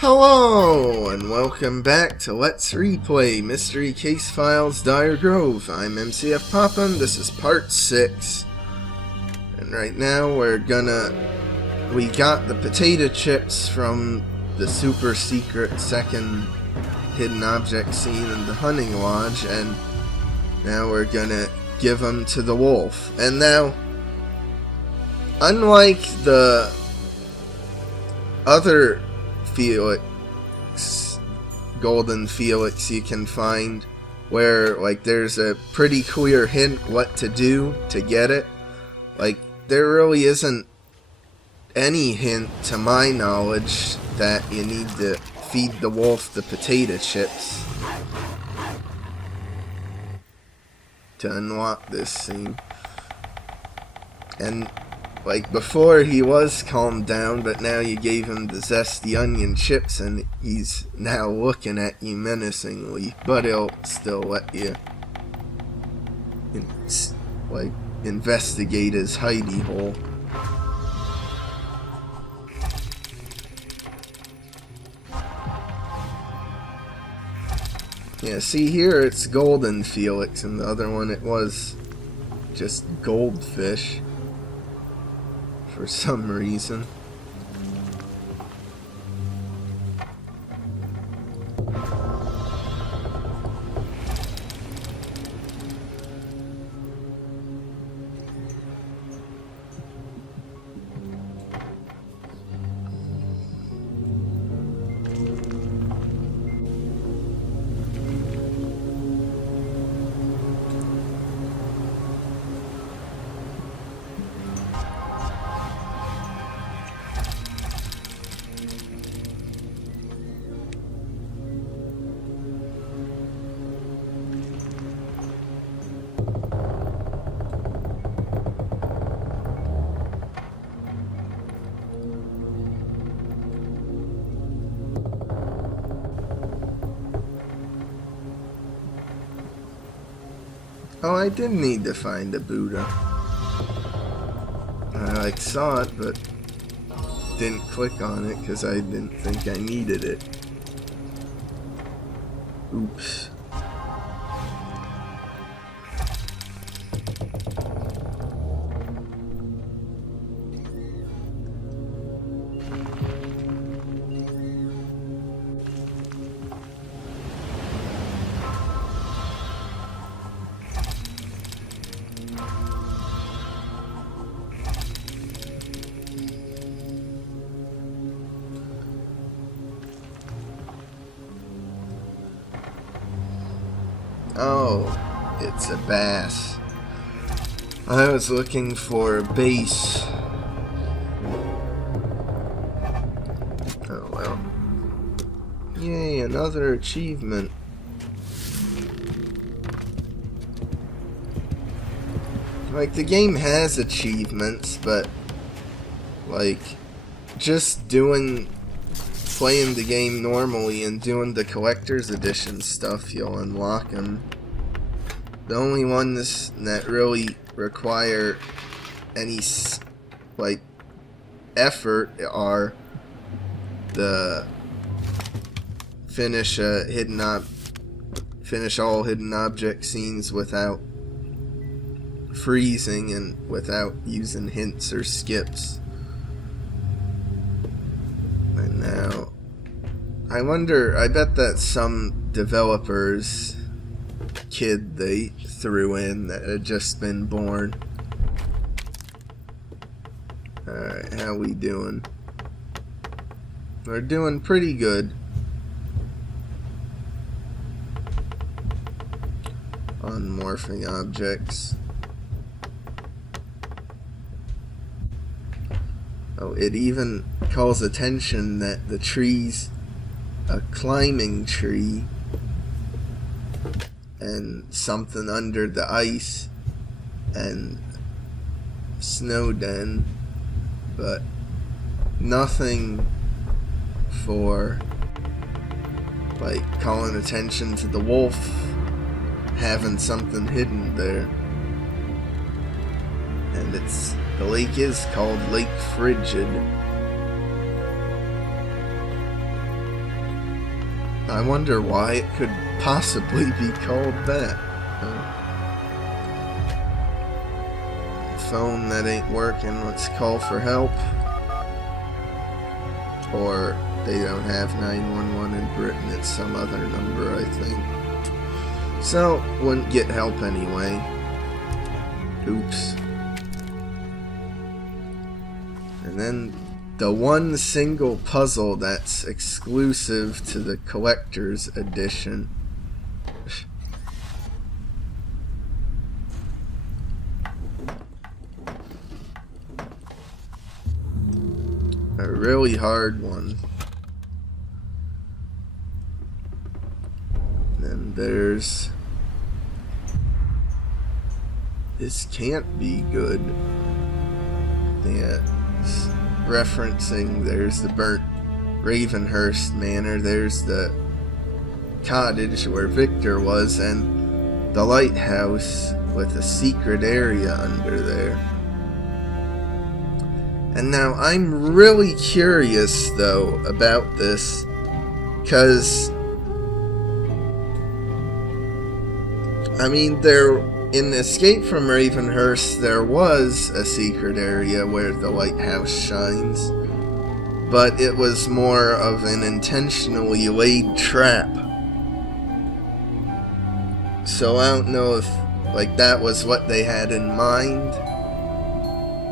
Hello, and welcome back to Let's Replay Mystery Case Files Dire Grove. I'm MCFPapa, and this is part 6. And right now we got the potato chips from the super secret second hidden object scene in the hunting lodge, and now we're gonna give them to the wolf. And now, unlike the other Felix, Golden Felix you can find, where like there's a pretty clear hint what to do to get it, like there really isn't any hint to my knowledge that you need to feed the wolf the potato chips to unlock this scene. And like before he was calmed down, but now you gave him the zesty onion chips and he's now looking at you menacingly, but he'll still let you investigate his hidey hole. Yeah, see here it's Golden Felix, and the other one it was just goldfish for some reason. Oh, I did need to find a Buddha. I saw it, but didn't click on it because I didn't think I needed it. Oops. Oh, it's a bass. I was looking for a base. Oh well. Yay, another achievement. Like, the game has achievements, but like just playing the game normally and doing the collector's edition stuff, you'll unlock them. The only ones that really require any like effort are the finish all hidden object scenes without freezing and without using hints or skips. And now, I wonder, I bet that some developer's kid they threw in that had just been born. Alright, how we doing? We're doing pretty good on morphing objects. Oh, it even calls attention that the tree's a climbing tree and something under the ice and snow den, but nothing for like calling attention to the wolf having something hidden there. And the lake is called Lake Frigid. I wonder why it could possibly be called that. Phone that ain't working, let's call for help. Or they don't have 911 in Britain, it's some other number, I think. So, wouldn't get help anyway. Oops. And then the one single puzzle that's exclusive to the collector's edition. A really hard one. Then there's... This can't be good. Yeah, it's referencing, there's the burnt Ravenhurst Manor, there's the cottage where Victor was, and the lighthouse with a secret area under there. And now I'm really curious though about this, because I mean, in Escape from Ravenhurst there was a secret area where the lighthouse shines, but it was more of an intentionally laid trap. So I don't know if like that was what they had in mind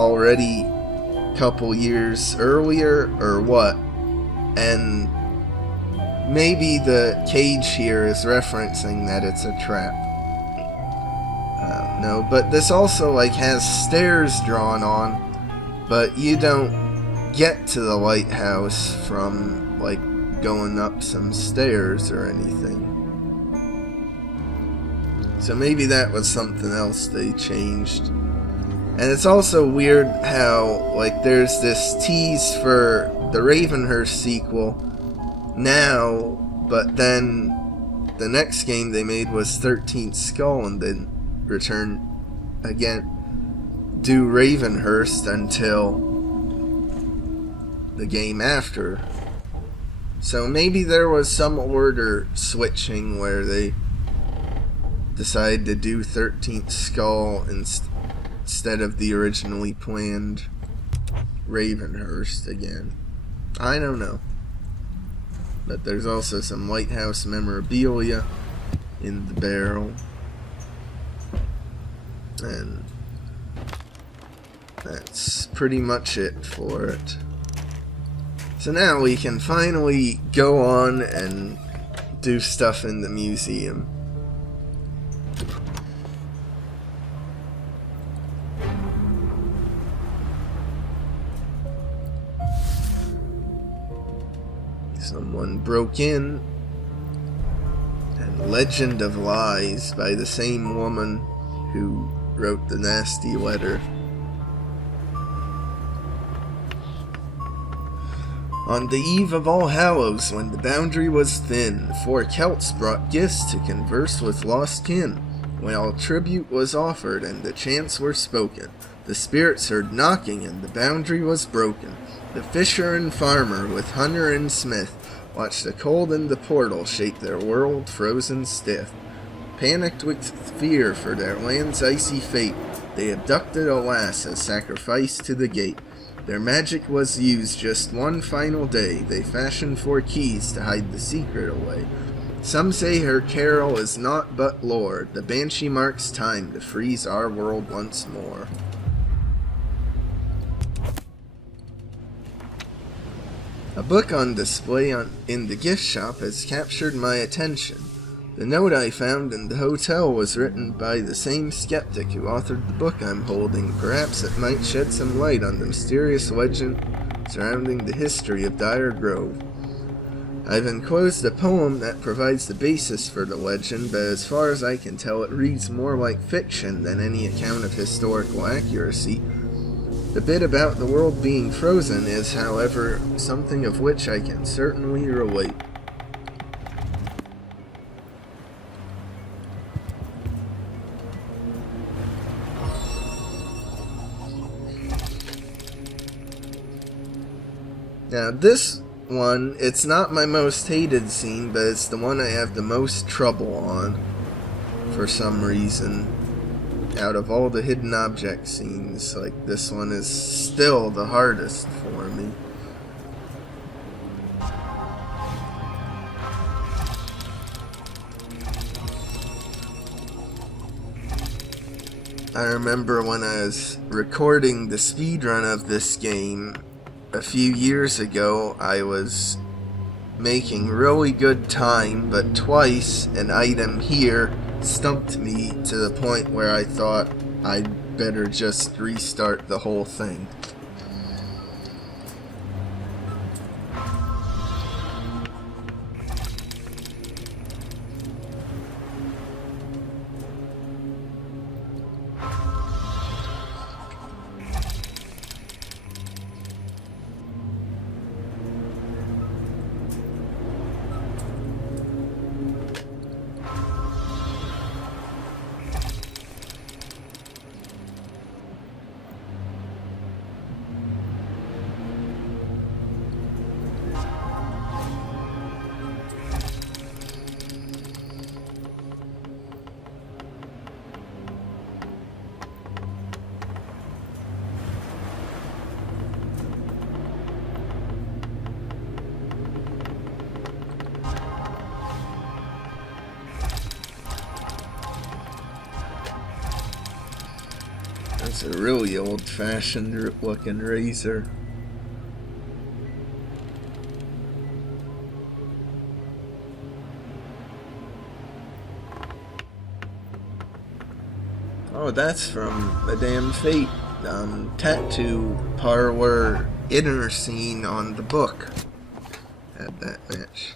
already a couple years earlier or what. And maybe the cage here is referencing that it's a trap. I don't know, but this also like has stairs drawn on, but you don't get to the lighthouse from like going up some stairs or anything. So maybe that was something else they changed. And it's also weird how, like, there's this tease for the Ravenhurst sequel now, but then the next game they made was 13th Skull, and then return again, do Ravenhurst until the game after. So maybe there was some order switching where they decided to do 13th Skull instead of the originally planned Ravenhurst again. I don't know. But there's also some lighthouse memorabilia in the barrel. And that's pretty much it for it. So now we can finally go on and do stuff in the museum. Someone broke in, and Legend of Lies by the same woman who wrote the nasty letter. On the eve of All Hallows, when the boundary was thin, 4 Celts brought gifts to converse with lost kin. While tribute was offered and the chants were spoken, the spirits heard knocking and the boundary was broken. The fisher and farmer, with hunter and smith, watched the cold in the portal shake their world frozen stiff. Panicked with fear for their land's icy fate, they abducted a lass as sacrifice to the gate. Their magic was used just one final day. They fashioned 4 keys to hide the secret away. Some say her carol is naught but lore. The banshee marks time to freeze our world once more. A book on display in the gift shop has captured my attention. The note I found in the hotel was written by the same skeptic who authored the book I'm holding. Perhaps it might shed some light on the mysterious legend surrounding the history of Dyer Grove. I've enclosed a poem that provides the basis for the legend, but as far as I can tell it reads more like fiction than any account of historical accuracy. The bit about the world being frozen is, however, something of which I can certainly relate. Now, this one. It's not my most hated scene, but it's the one I have the most trouble on for some reason. Out of all the hidden object scenes, like, this one is still the hardest for me. I remember when I was recording the speedrun of this game a few years ago, I was making really good time, but twice an item here stumped me to the point where I thought I'd better just restart the whole thing. That's a really old-fashioned looking razor. Oh, that's from Madame Fate, tattoo parlor inner scene on the book. Had that match.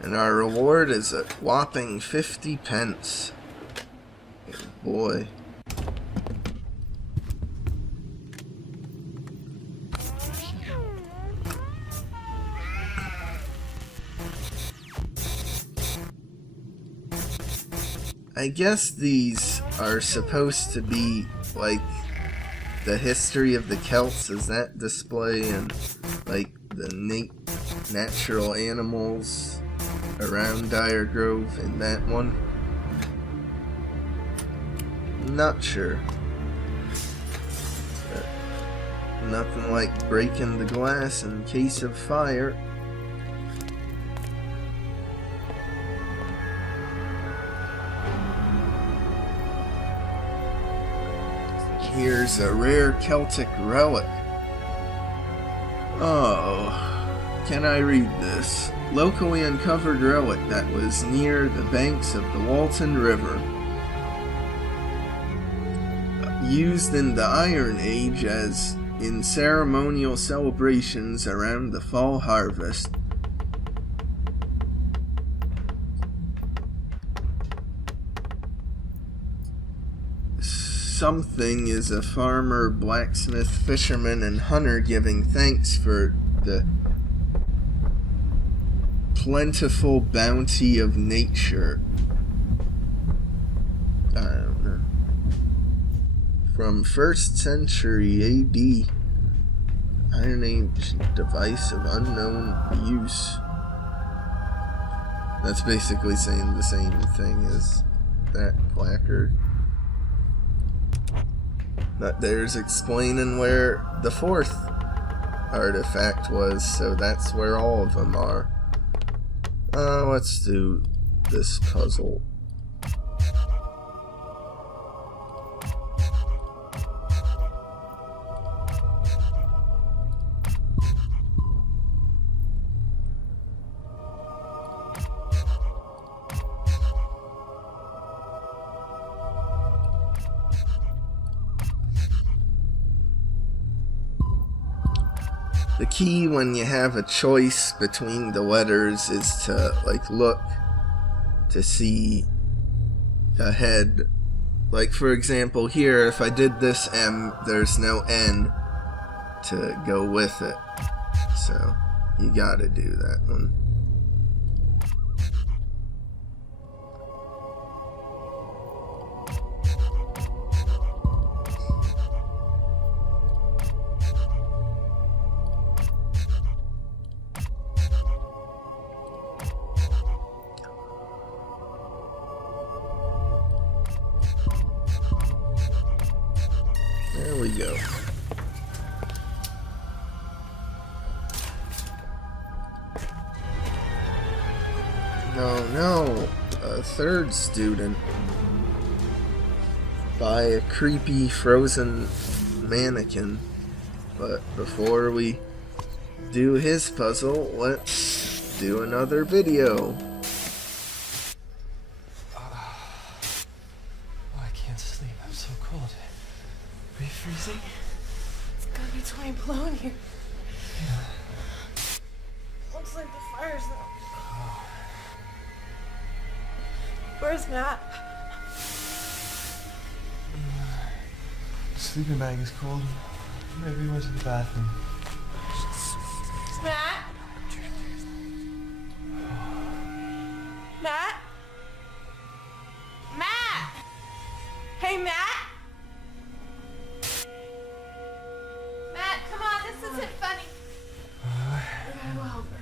And our reward is a whopping 50 pence. Oh boy. I guess these are supposed to be like the history of the Celts, is that display, and like the natural animals around Dire Grove in that one. Not sure. But nothing like breaking the glass in case of fire. Here's a rare Celtic relic. Oh, can I read this? Locally uncovered relic that was near the banks of the Walton River. Used in the Iron Age as in ceremonial celebrations around the fall harvest. Something is a farmer, blacksmith, fisherman, and hunter giving thanks for the plentiful bounty of nature. I don't know. From 1st century AD. Iron Age device of unknown use. That's basically saying the same thing as that placard. But there's explaining where the 4th artifact was, so that's where all of them are. Let's do this puzzle. The key when you have a choice between the letters is to, like, look to see ahead. Like, for example, here, if I did this M, there's no N to go with it. So, you gotta do that one. go. No, a third student by a creepy frozen mannequin. But before we do his puzzle, let's do another video. I can't sleep. I'm so cold. Are you freezing? It's gotta be 20 below in here. Yeah. Looks like the fire's out. Where's Matt? The sleeping bag is cold. Maybe he went to the bathroom. Matt? Matt? Matt? Hey, Matt? Matt, come on, this isn't funny. Okay, well, help her.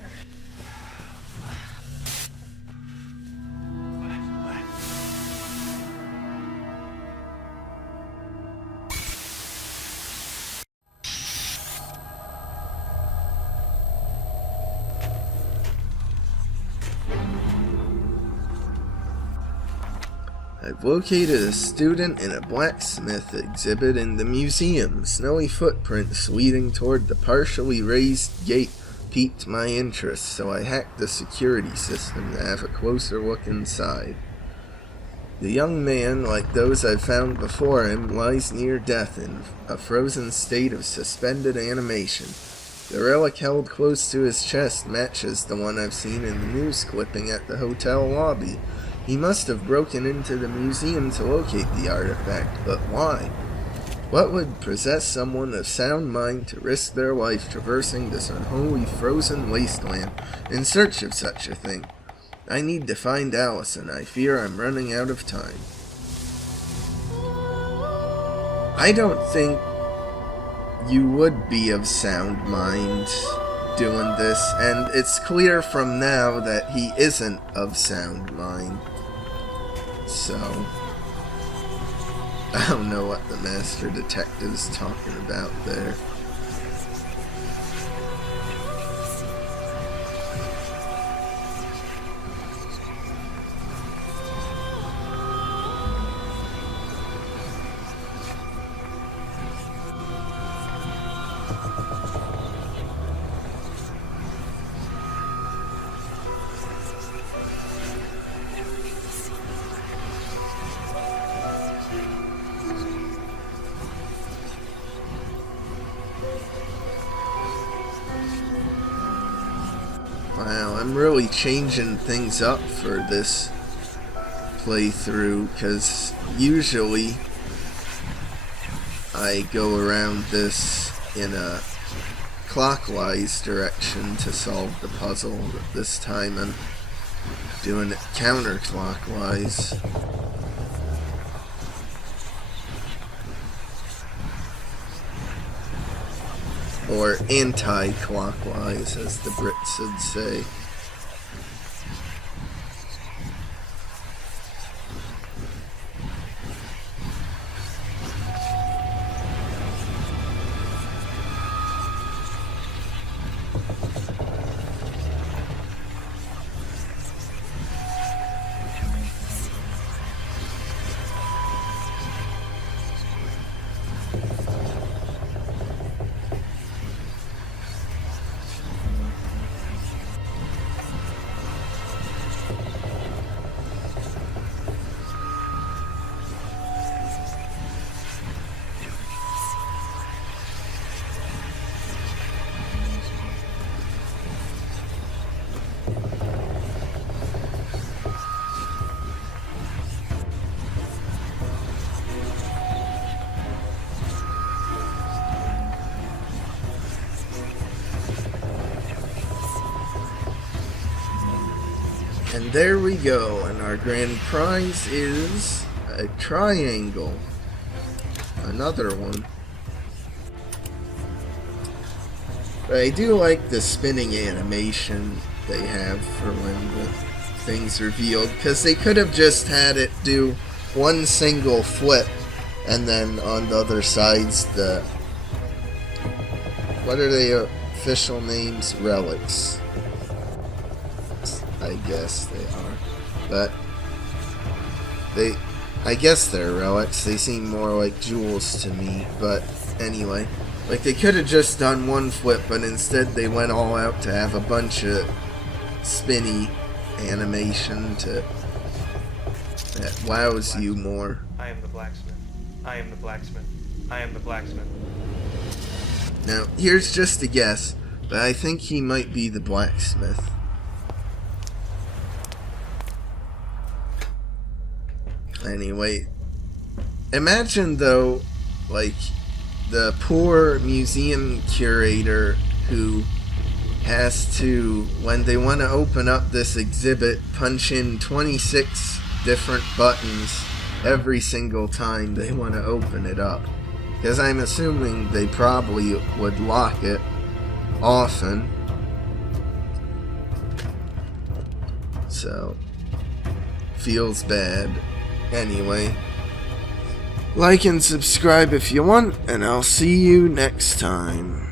I've located a student in a blacksmith exhibit in the museum. Snowy footprints leading toward the partially raised gate piqued my interest, so I hacked the security system to have a closer look inside. The young man, like those I've found before him, lies near death in a frozen state of suspended animation. The relic held close to his chest matches the one I've seen in the news clipping at the hotel lobby. He must have broken into the museum to locate the artifact, but why? What would possess someone of sound mind to risk their life traversing this unholy frozen wasteland in search of such a thing? I need to find Alice, and I fear I'm running out of time. I don't think you would be of sound mind doing this, and it's clear from now that he isn't of sound mind. So, I don't know what the master detective's talking about there. Wow, I'm really changing things up for this playthrough, because usually I go around this in a clockwise direction to solve the puzzle, but this time I'm doing it counterclockwise. Or anti-clockwise, as the Brits would say. And there we go, and our grand prize is a triangle. Another one. But I do like the spinning animation they have for when the thing's revealed, because they could have just had it do one single flip And then on the other sides, what are their official names? Relics. I guess they are. But I guess they're relics. They seem more like jewels to me. But anyway, like they could have just done one flip, but instead they went all out to have a bunch of spinny animation that wows you more. I am the blacksmith. I am the blacksmith. I am the blacksmith. Now, here's just a guess, but I think he might be the blacksmith. Anyway, imagine though, like, the poor museum curator who has to, when they want to open up this exhibit, punch in 26 different buttons every single time they want to open it up. Because I'm assuming they probably would lock it often. So, feels bad. Anyway, like and subscribe if you want, and I'll see you next time.